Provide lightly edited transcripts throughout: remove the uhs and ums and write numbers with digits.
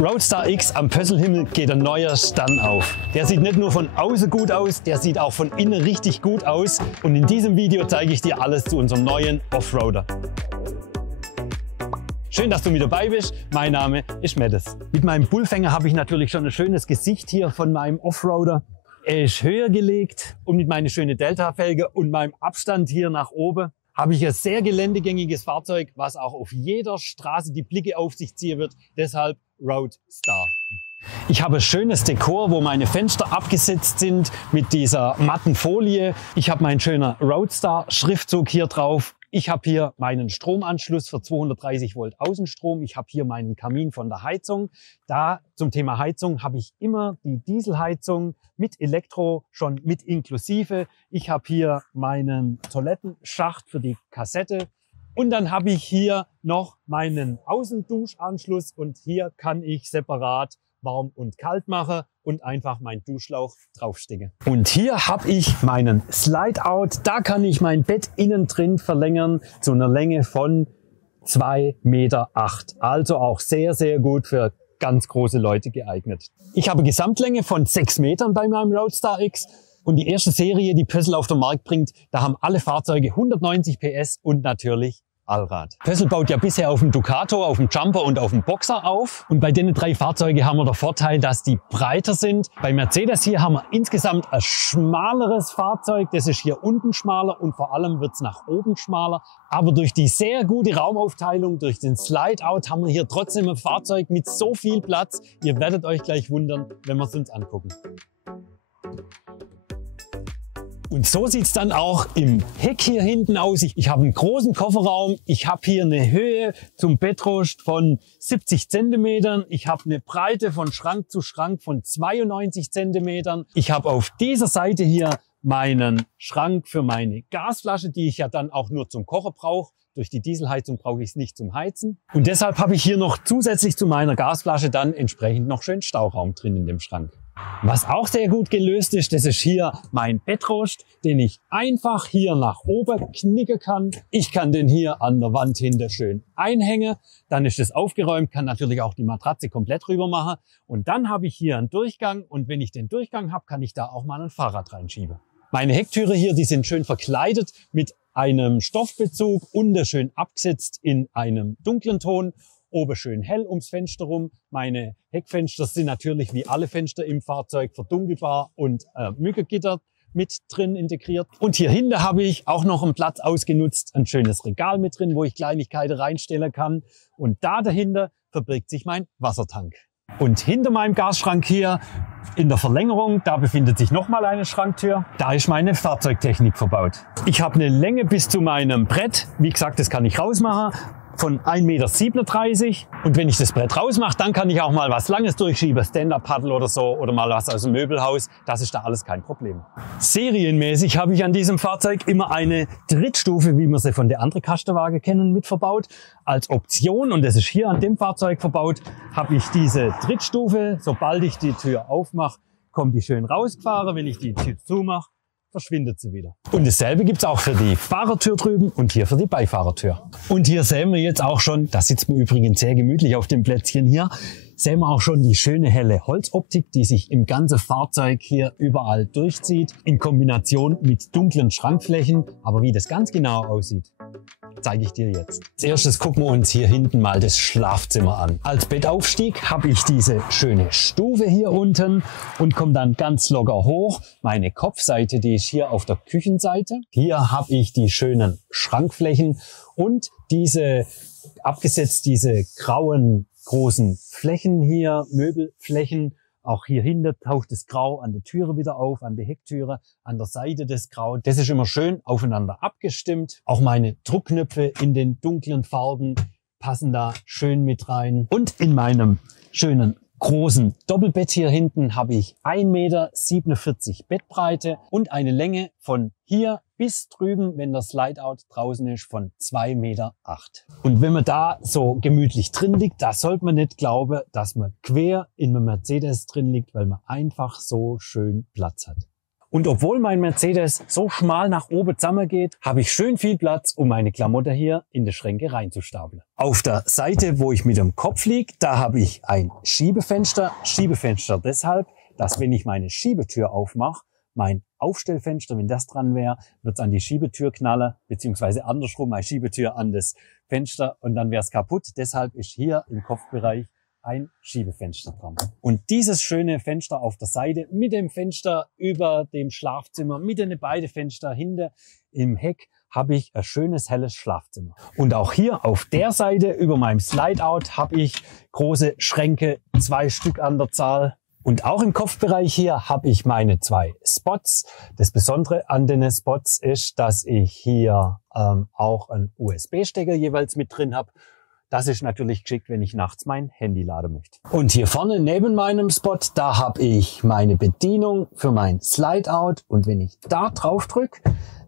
Roadster X am Pösselhimmel geht ein neuer Stern auf. Der sieht nicht nur von außen gut aus, der sieht auch von innen richtig gut aus. Und in diesem Video zeige ich dir alles zu unserem neuen Offroader. Schön, dass du mit dabei bist. Mein Name ist Mettes. Mit meinem Bullfänger habe ich natürlich schon ein schönes Gesicht hier von meinem Offroader. Er ist höher gelegt und mit meiner schönen Delta-Felge und meinem Abstand hier nach oben habe ich ein sehr geländegängiges Fahrzeug, was auch auf jeder Straße die Blicke auf sich ziehen wird. Deshalb Roadster. Ich habe ein schönes Dekor, wo meine Fenster abgesetzt sind mit dieser matten Folie. Ich habe meinen schönen Roadster-Schriftzug hier drauf. Ich habe hier meinen Stromanschluss für 230 Volt Außenstrom. Ich habe hier meinen Kamin von der Heizung. Da zum Thema Heizung habe ich immer die Dieselheizung mit Elektro schon mit inklusive. Ich habe hier meinen Toilettenschacht für die Kassette. Und dann habe ich hier noch meinen Außenduschanschluss und hier kann ich separat warm und kalt mache und einfach meinen Duschschlauch draufstecke. Und hier habe ich meinen Slide-Out. Da kann ich mein Bett innen drin verlängern zu einer Länge von 2,8 Meter. Also auch sehr, sehr gut für ganz große Leute geeignet. Ich habe eine Gesamtlänge von 6 Metern bei meinem Roadster X. Und die erste Serie, die Pössl auf den Markt bringt, da haben alle Fahrzeuge 190 PS und natürlich Allrad. Pössl baut ja bisher auf dem Ducato, auf dem Jumper und auf dem Boxer auf. Und bei den 3 Fahrzeugen haben wir den Vorteil, dass die breiter sind. Bei Mercedes hier haben wir insgesamt ein schmaleres Fahrzeug. Das ist hier unten schmaler und vor allem wird es nach oben schmaler. Aber durch die sehr gute Raumaufteilung, durch den Slide-Out haben wir hier trotzdem ein Fahrzeug mit so viel Platz. Ihr werdet euch gleich wundern, wenn wir es uns angucken. Und so sieht es dann auch im Heck hier hinten aus. Ich habe einen großen Kofferraum. Ich habe hier eine Höhe zum Bettrost von 70 cm. Ich habe eine Breite von Schrank zu Schrank von 92 cm. Ich habe auf dieser Seite hier meinen Schrank für meine Gasflasche, die ich ja dann auch nur zum Kochen brauche. Durch die Dieselheizung brauche ich es nicht zum Heizen. Und deshalb habe ich hier noch zusätzlich zu meiner Gasflasche dann entsprechend noch schön Stauraum drin in dem Schrank. Was auch sehr gut gelöst ist, das ist hier mein Bettrost, den ich einfach hier nach oben knicken kann. Ich kann den hier an der Wand hinter schön einhängen. Dann ist das aufgeräumt, kann natürlich auch die Matratze komplett rüber machen. Und dann habe ich hier einen Durchgang und wenn ich den Durchgang habe, kann ich da auch mal ein Fahrrad reinschieben. Meine Hecktüre hier, die sind schön verkleidet mit einem Stoffbezug, unten schön abgesetzt in einem dunklen Ton. Oben schön hell ums Fenster rum. Meine Heckfenster sind natürlich wie alle Fenster im Fahrzeug verdunkelbar und Mückengitter mit drin integriert. Und hier hinten habe ich auch noch einen Platz ausgenutzt, ein schönes Regal mit drin, wo ich Kleinigkeiten reinstellen kann. Und da dahinter verbirgt sich mein Wassertank. Und hinter meinem Gasschrank hier in der Verlängerung, da befindet sich nochmal eine Schranktür. Da ist meine Fahrzeugtechnik verbaut. Ich habe eine Länge bis zu meinem Brett. Wie gesagt, das kann ich rausmachen. Von 1,37 Meter. Und wenn ich das Brett rausmache, dann kann ich auch mal was Langes durchschieben, Stand-Up-Paddle oder so, oder mal was aus dem Möbelhaus. Das ist da alles kein Problem. Serienmäßig habe ich an diesem Fahrzeug immer eine Drittstufe, wie wir sie von der anderen Kastenwagen kennen, mit verbaut. Als Option, und das ist hier an dem Fahrzeug verbaut, habe ich diese Drittstufe. Sobald ich die Tür aufmache, kommt die schön rausgefahren. Wenn ich die Tür zumache, verschwindet sie wieder. Und dasselbe gibt es auch für die Fahrertür drüben und hier für die Beifahrertür. Und hier sehen wir jetzt auch schon, da sitzt man übrigens sehr gemütlich auf dem Plätzchen hier, sehen wir auch schon die schöne helle Holzoptik, die sich im ganzen Fahrzeug hier überall durchzieht, in Kombination mit dunklen Schrankflächen. Aber wie das ganz genau aussieht, zeige ich dir jetzt. Als erstes gucken wir uns hier hinten mal das Schlafzimmer an. Als Bettaufstieg habe ich diese schöne Stufe hier unten und komme dann ganz locker hoch. Meine Kopfseite, die ist hier auf der Küchenseite. Hier habe ich die schönen Schrankflächen und diese grauen großen Flächen hier, Möbelflächen. Auch hier hinten taucht das Grau an der Türe wieder auf, an der Hecktüre, an der Seite das Grau. Das ist immer schön aufeinander abgestimmt. Auch meine Druckknöpfe in den dunklen Farben passen da schön mit rein. Und in meinem schönen großen Doppelbett hier hinten habe ich 1,47 Meter Bettbreite und eine Länge von hier bis drüben, wenn der Slide-Out draußen ist, von 2,8 Meter. Und wenn man da so gemütlich drin liegt, da sollte man nicht glauben, dass man quer in einem Mercedes drin liegt, weil man einfach so schön Platz hat. Und obwohl mein Mercedes so schmal nach oben zusammengeht, habe ich schön viel Platz, um meine Klamotten hier in die Schränke reinzustapeln. Auf der Seite, wo ich mit dem Kopf liege, da habe ich ein Schiebefenster. Schiebefenster deshalb, dass wenn ich meine Schiebetür aufmache, mein Aufstellfenster, wenn das dran wäre, wird es an die Schiebetür knallen, beziehungsweise andersrum, meine Schiebetür an das Fenster und dann wäre es kaputt. Deshalb ist hier im Kopfbereich ein Schiebefenster dran. Und dieses schöne Fenster auf der Seite mit dem Fenster über dem Schlafzimmer, mit den beiden Fenster hinten im Heck, habe ich ein schönes helles Schlafzimmer. Und auch hier auf der Seite über meinem Slideout habe ich große Schränke, 2 Stück an der Zahl. Und auch im Kopfbereich hier habe ich meine 2 Spots. Das Besondere an den Spots ist, dass ich hier auch einen USB-Stecker jeweils mit drin habe. Das ist natürlich geschickt, wenn ich nachts mein Handy laden möchte. Und hier vorne neben meinem Spot, da habe ich meine Bedienung für mein Slideout. Und wenn ich da drauf drücke,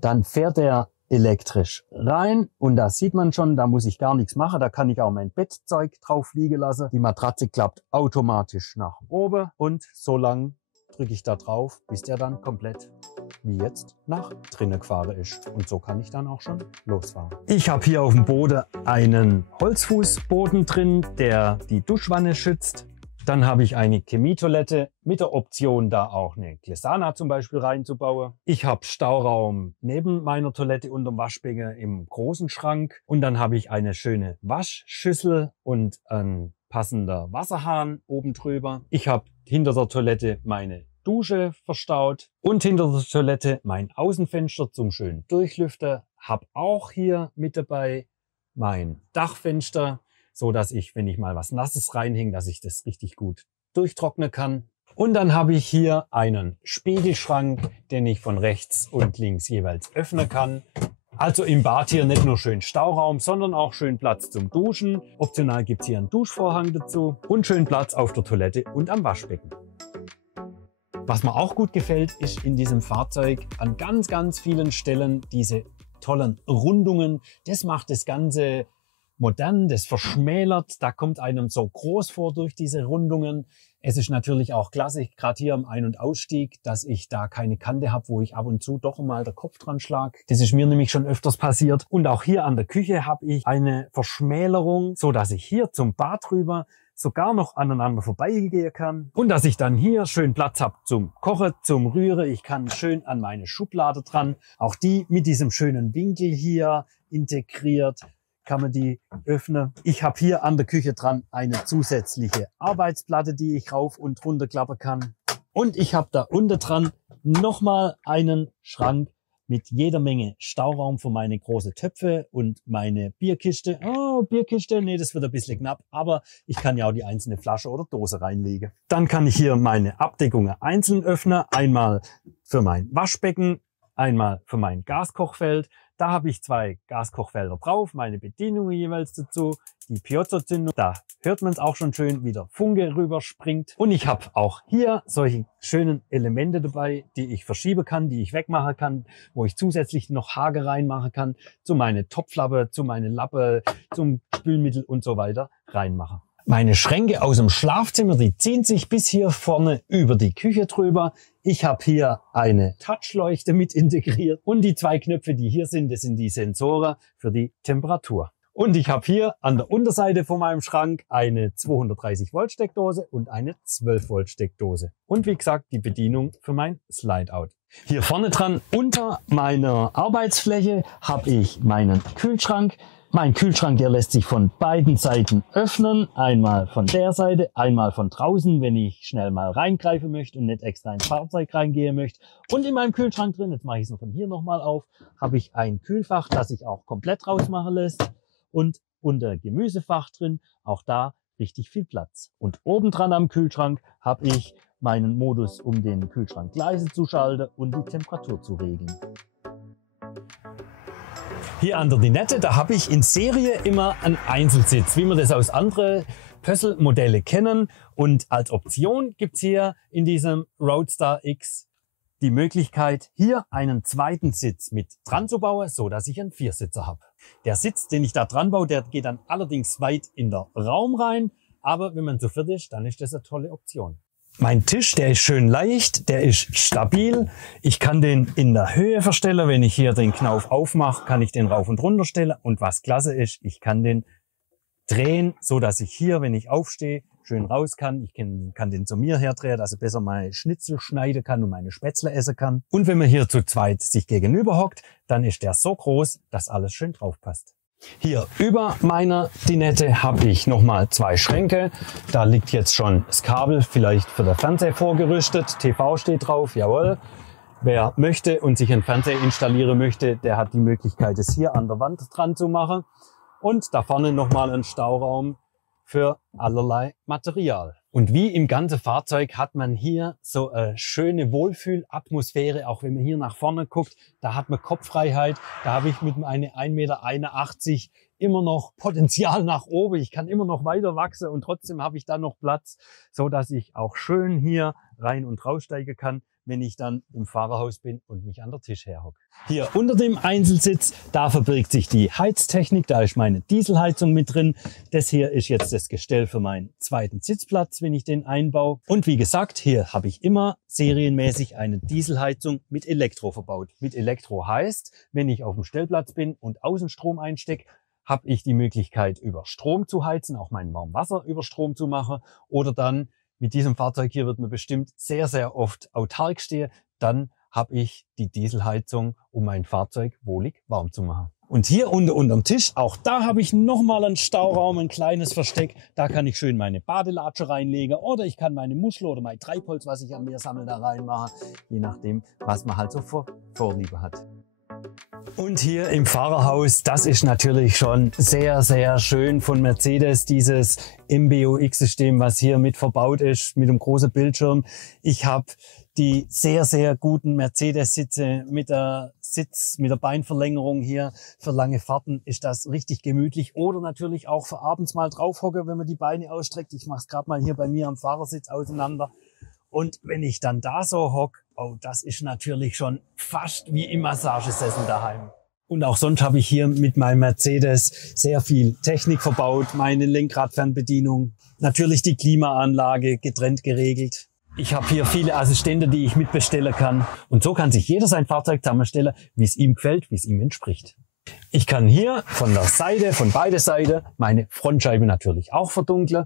dann fährt er elektrisch rein. Und da sieht man schon, da muss ich gar nichts machen. Da kann ich auch mein Bettzeug drauf liegen lassen. Die Matratze klappt automatisch nach oben. Und so lang drücke ich da drauf, bis der dann komplett wie jetzt nach drinnen gefahren ist. Und so kann ich dann auch schon losfahren. Ich habe hier auf dem Boden einen Holzfußboden drin, der die Duschwanne schützt. Dann habe ich eine Chemietoilette mit der Option, da auch eine Glissana zum Beispiel reinzubauen. Ich habe Stauraum neben meiner Toilette unterm Waschbecken im großen Schrank. Und dann habe ich eine schöne Waschschüssel und ein passender Wasserhahn oben drüber. Ich habe hinter der Toilette meine Dusche verstaut und hinter der Toilette mein Außenfenster zum schönen Durchlüften. Habe auch hier mit dabei mein Dachfenster, so dass ich, wenn ich mal was Nasses reinhänge, dass ich das richtig gut durchtrocknen kann. Und dann habe ich hier einen Spiegelschrank, den ich von rechts und links jeweils öffnen kann. Also im Bad hier nicht nur schön Stauraum, sondern auch schön Platz zum Duschen. Optional gibt es hier einen Duschvorhang dazu und schön Platz auf der Toilette und am Waschbecken. Was mir auch gut gefällt, ist in diesem Fahrzeug an ganz vielen Stellen diese tollen Rundungen. Das macht das Ganze modern, das verschmälert. Da kommt einem so groß vor durch diese Rundungen. Es ist natürlich auch klasse, gerade hier am Ein- und Ausstieg, dass ich da keine Kante habe, wo ich ab und zu doch mal den Kopf dran schlage. Das ist mir nämlich schon öfters passiert. Und auch hier an der Küche habe ich eine Verschmälerung, so dass ich hier zum Bad rüber sogar noch aneinander vorbeigehen kann. Und dass ich dann hier schön Platz habe zum Kochen, zum Rühren. Ich kann schön an meine Schublade dran. Auch die mit diesem schönen Winkel hier integriert. Kann man die öffnen. Ich habe hier an der Küche dran eine zusätzliche Arbeitsplatte, die ich rauf und runter klappen kann. Und ich habe da unten dran nochmal einen Schrank mit jeder Menge Stauraum für meine großen Töpfe und meine Bierkiste. Oh, Bierkiste, nee, das wird ein bisschen knapp, aber ich kann ja auch die einzelne Flasche oder Dose reinlegen. Dann kann ich hier meine Abdeckungen einzeln öffnen. Einmal für mein Waschbecken, einmal für mein Gaskochfeld. Da habe ich 2 Gaskochfelder drauf, meine Bedienung jeweils dazu, die Piezo-Zündung. Da hört man es auch schon schön, wie der Funke rüberspringt. Und ich habe auch hier solche schönen Elemente dabei, die ich verschieben kann, die ich wegmachen kann, wo ich zusätzlich noch Haken reinmachen kann, zu meine Topflappe, zu meine Lappe, zum Spülmittel und so weiter reinmachen. Meine Schränke aus dem Schlafzimmer, die ziehen sich bis hier vorne über die Küche drüber. Ich habe hier eine Touchleuchte mit integriert und die 2 Knöpfe, die hier sind, das sind die Sensoren für die Temperatur. Und ich habe hier an der Unterseite von meinem Schrank eine 230 Volt Steckdose und eine 12 Volt Steckdose. Und wie gesagt, die Bedienung für mein Slideout. Hier vorne dran unter meiner Arbeitsfläche habe ich meinen Kühlschrank. Mein Kühlschrank, der lässt sich von beiden Seiten öffnen. Einmal von der Seite, einmal von draußen, wenn ich schnell mal reingreifen möchte und nicht extra ins Fahrzeug reingehen möchte. Und in meinem Kühlschrank drin, jetzt mache ich es noch von hier nochmal auf, habe ich ein Kühlfach, das sich auch komplett rausmachen lässt. Und unter Gemüsefach drin, auch da richtig viel Platz. Und obendran am Kühlschrank habe ich meinen Modus, um den Kühlschrank leise zu schalten und die Temperatur zu regeln. Hier an der Dinette, da habe ich in Serie immer einen Einzelsitz, wie wir das aus anderen Pössl-Modelle kennen. Und als Option gibt es hier in diesem Roadster X die Möglichkeit, hier einen zweiten Sitz mit dran zu bauen, so dass ich einen Viersitzer habe. Der Sitz, den ich da dran baue, der geht dann allerdings weit in den Raum rein. Aber wenn man zu viert ist, dann ist das eine tolle Option. Mein Tisch, der ist schön leicht, der ist stabil. Ich kann den in der Höhe verstellen. Wenn ich hier den Knauf aufmache, kann ich den rauf und runter stellen. Und was klasse ist, ich kann den drehen, so dass ich hier, wenn ich aufstehe, schön raus kann. Ich kann den zu mir herdrehen, dass ich besser meine Schnitzel schneiden kann und meine Spätzle essen kann. Und wenn man hier zu zweit sich gegenüber hockt, dann ist der so groß, dass alles schön drauf passt. Hier über meiner Dinette habe ich nochmal 2 Schränke. Da liegt jetzt schon das Kabel, vielleicht für den Fernseher vorgerüstet. TV steht drauf, jawohl. Wer möchte und sich einen Fernseher installieren möchte, der hat die Möglichkeit, es hier an der Wand dran zu machen. Und da vorne nochmal ein Stauraum für allerlei Material. Und wie im ganzen Fahrzeug hat man hier so eine schöne Wohlfühlatmosphäre, auch wenn man hier nach vorne guckt, da hat man Kopffreiheit, da habe ich mit meinen 1,81 Meter immer noch Potenzial nach oben, ich kann immer noch weiter wachsen und trotzdem habe ich da noch Platz, so dass ich auch schön hier rein und raussteigen kann, wenn ich dann im Fahrerhaus bin und mich an der Tisch herhocke. Hier unter dem Einzelsitz, da verbirgt sich die Heiztechnik, da ist meine Dieselheizung mit drin. Das hier ist jetzt das Gestell für meinen zweiten Sitzplatz, wenn ich den einbaue. Und wie gesagt, hier habe ich immer serienmäßig eine Dieselheizung mit Elektro verbaut. Mit Elektro heißt, wenn ich auf dem Stellplatz bin und Außenstrom einstecke, habe ich die Möglichkeit, über Strom zu heizen, auch mein Warmwasser über Strom zu machen. Oder dann, mit diesem Fahrzeug hier wird man bestimmt sehr, sehr oft autark stehen. Dann habe ich die Dieselheizung, um mein Fahrzeug wohlig warm zu machen. Und hier unterm Tisch, auch da habe ich nochmal einen Stauraum, ein kleines Versteck. Da kann ich schön meine Badelatsche reinlegen oder ich kann meine Muschel oder mein Treibholz, was ich am Meer sammle, da reinmachen. Je nachdem, was man halt so Vorliebe hat. Und hier im Fahrerhaus, das ist natürlich schon sehr, sehr schön von Mercedes, dieses MBUX-System, was hier mit verbaut ist, mit einem großen Bildschirm. Ich habe die sehr, sehr guten Mercedes-Sitze mit der Beinverlängerung hier. Für lange Fahrten ist das richtig gemütlich oder natürlich auch für abends mal draufhocken, wenn man die Beine ausstreckt. Ich mache es gerade mal hier bei mir am Fahrersitz auseinander. Und wenn ich dann da so hocke, oh, das ist natürlich schon fast wie im Massagesessel daheim. Und auch sonst habe ich hier mit meinem Mercedes sehr viel Technik verbaut. Meine Lenkradfernbedienung, natürlich die Klimaanlage getrennt geregelt. Ich habe hier viele Assistenten, die ich mitbestellen kann. Und so kann sich jeder sein Fahrzeug zusammenstellen, wie es ihm gefällt, wie es ihm entspricht. Ich kann hier von der Seite, von beiden Seiten, meine Frontscheibe natürlich auch verdunkeln.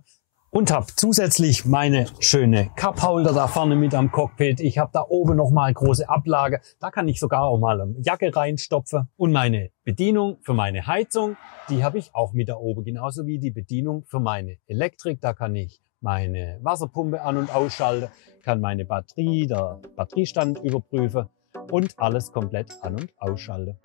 Und habe zusätzlich meine schöne Cupholder da vorne mit am Cockpit. Ich habe da oben nochmal große Ablage. Da kann ich sogar auch mal eine Jacke reinstopfen. Und meine Bedienung für meine Heizung, die habe ich auch mit da oben. Genauso wie die Bedienung für meine Elektrik. Da kann ich meine Wasserpumpe an- und ausschalten, kann meine Batterie, der Batteriestand überprüfen und alles komplett an- und ausschalten.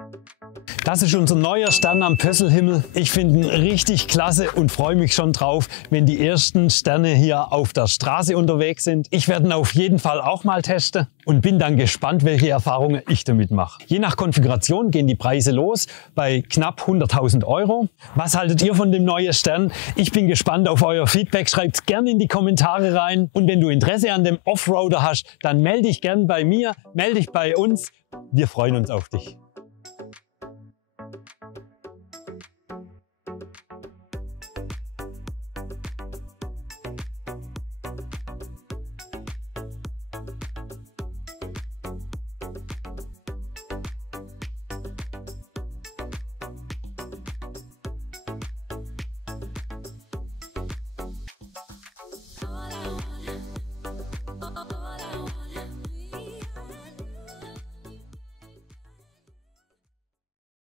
Das ist unser neuer Stern am Pösselhimmel. Ich finde ihn richtig klasse und freue mich schon drauf, wenn die ersten Sterne hier auf der Straße unterwegs sind. Ich werde ihn auf jeden Fall auch mal testen und bin dann gespannt, welche Erfahrungen ich damit mache. Je nach Konfiguration gehen die Preise los bei knapp 100.000 €. Was haltet ihr von dem neuen Stern? Ich bin gespannt auf euer Feedback. Schreibt es gerne in die Kommentare rein. Und wenn du Interesse an dem Offroader hast, dann melde dich gerne bei mir, melde dich bei uns. Wir freuen uns auf dich.